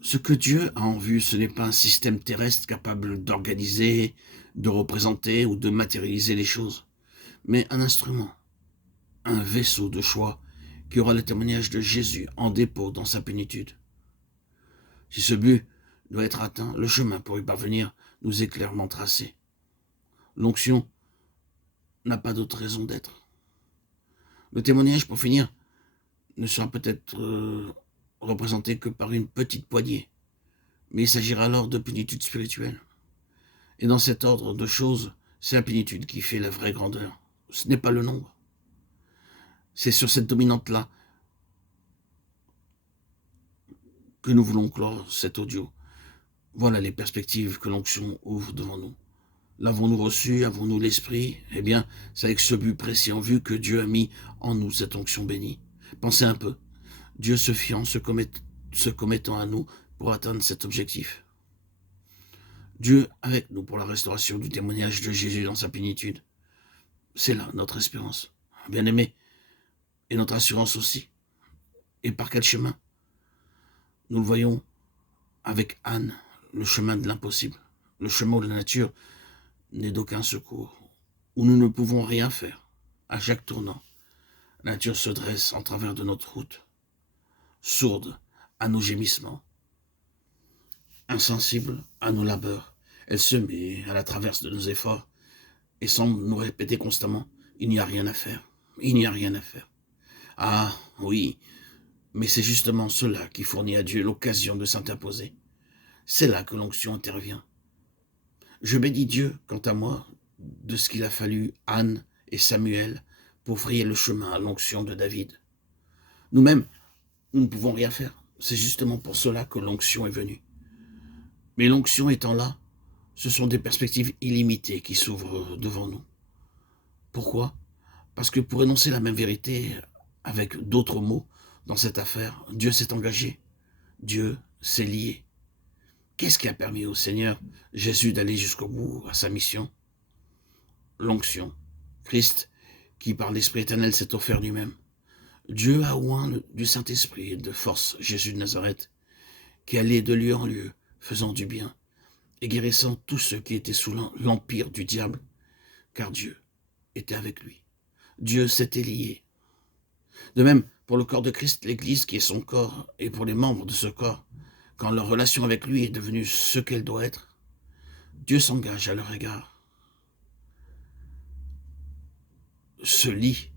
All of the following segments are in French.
Ce que Dieu a en vue, ce n'est pas un système terrestre capable d'organiser, de représenter ou de matérialiser les choses, mais un instrument, un vaisseau de choix qui aura le témoignage de Jésus en dépôt dans sa plénitude. Si ce but doit être atteint, le chemin pour y parvenir nous est clairement tracé. L'onction n'a pas d'autre raison d'être. Le témoignage, pour finir, ne sera peut-être représenté que par une petite poignée, mais il s'agira alors de plénitude spirituelle. Et dans cet ordre de choses, c'est la plénitude qui fait la vraie grandeur. Ce n'est pas le nombre. C'est sur cette dominante-là que nous voulons clore cet audio. Voilà les perspectives que l'onction ouvre devant nous. L'avons-nous reçu? Avons-nous l'esprit? Eh bien, c'est avec ce but précis en vue que Dieu a mis en nous cette onction bénie. Pensez un peu. Dieu se fiant, se commettant à nous pour atteindre cet objectif. Dieu avec nous pour la restauration du témoignage de Jésus dans sa plénitude. C'est là notre espérance. Bien-aimé, et notre assurance aussi. Et par quel chemin? Nous le voyons avec Anne, le chemin de l'impossible, le chemin où la nature n'est d'aucun secours, où nous ne pouvons rien faire. À chaque tournant, la nature se dresse en travers de notre route, sourde à nos gémissements, insensible à nos labeurs. Elle se met à la traverse de nos efforts et semble nous répéter constamment « il n'y a rien à faire, il n'y a rien à faire ». Ah oui, mais c'est justement cela qui fournit à Dieu l'occasion de s'interposer. C'est là que l'onction intervient. Je bénis Dieu, quant à moi, de ce qu'il a fallu Anne et Samuel pour frayer le chemin à l'onction de David. Nous-mêmes, nous ne pouvons rien faire. C'est justement pour cela que l'onction est venue. Mais l'onction étant là, ce sont des perspectives illimitées qui s'ouvrent devant nous. Pourquoi? Parce que pour énoncer la même vérité avec d'autres mots dans cette affaire, Dieu s'est engagé. Dieu s'est lié. Qu'est-ce qui a permis au Seigneur Jésus d'aller jusqu'au bout à sa mission? L'onction. Christ, qui par l'Esprit éternel s'est offert lui-même. Dieu a oint du Saint-Esprit et de force Jésus de Nazareth, qui allait de lieu en lieu, faisant du bien, et guérissant tous ceux qui étaient sous l'empire du diable, car Dieu était avec lui. Dieu s'était lié. De même, pour le corps de Christ, l'Église qui est son corps, et pour les membres de ce corps, quand leur relation avec lui est devenue ce qu'elle doit être, Dieu s'engage à leur égard, se lie,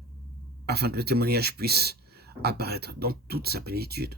afin que le témoignage puisse apparaître dans toute sa plénitude.